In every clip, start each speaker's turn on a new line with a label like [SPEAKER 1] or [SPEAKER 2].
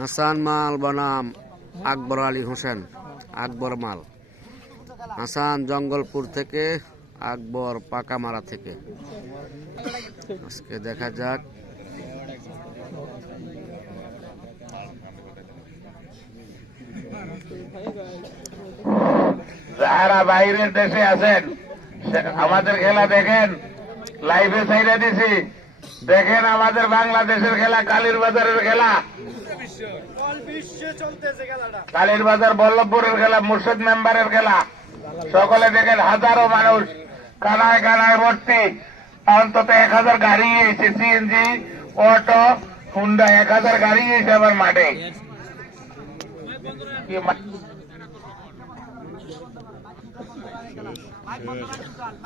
[SPEAKER 1] হাসান মাল বনাম আকবর আলী হোসেন, আকবর মাল। হাসান জঙ্গলপুর থেকে, আকবর পাকামারা থেকে। আজকে দেখা যাক।
[SPEAKER 2] যারা বাইরের দেশে আছেন আমাদের খেলা দেখেন। লাইভে সাইডে দিছি। দেখেন আমাদের বাংলাদেশের খেলা, কালীর বাজারের খেলা। কালীর বাজার বল্লভপুরের খেলা, মুর্শিদ মেম্বারের খেলা। সকলে দেখেন হাজারো মানুষ কানায় কানায় ভর্তি। অন্তত এক হাজার গাড়ি এসে সিএনজি অটো, হুন্ডা, এক হাজার গাড়ি এসে আবার মাঠে।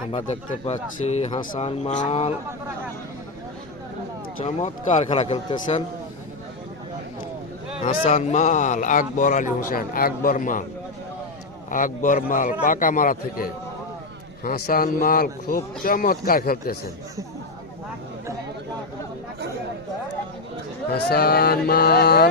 [SPEAKER 1] আমরা দেখতে পাচ্ছি হাসান মাল। চমৎকার খেলা খেলতেছেন। হাসান মাল, আকবর আলী হোসেন, আকবর মাল আকবর মাল পাকামারা থেকে। হাসান মাল খুব চমৎকার খেলতেছেন। হাসান মাল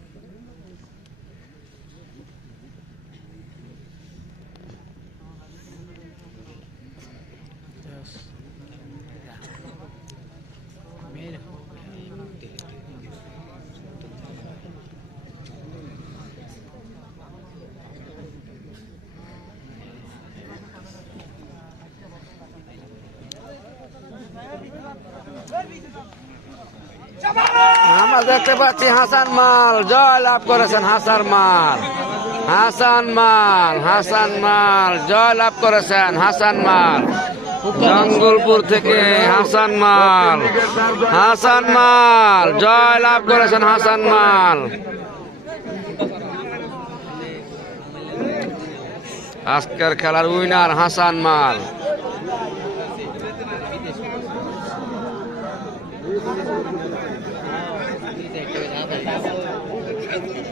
[SPEAKER 1] দেখতে পাচ্ছি, হাসান মাল। জয় লাভ করেছেন হাসান মাল। হাসান মাল হাসান মাল জয় লাভ করেছেন হাসান মাল। জঙ্গলপুর থেকে হাসান মাল। হাসান মাল জয় লাভ করেছেন হাসান মাল। আজকের খেলার উইনার হাসান মাল।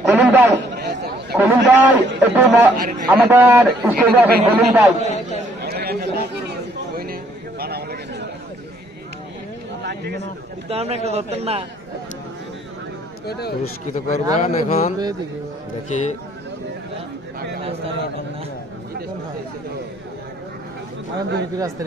[SPEAKER 2] কলিম ভাই কলিম ভাই একটু আমাদের স্টেজে আছেন কলিম ভাই
[SPEAKER 1] পুরস্কৃত করবেন এখন। দেখি।
[SPEAKER 3] রাস্তা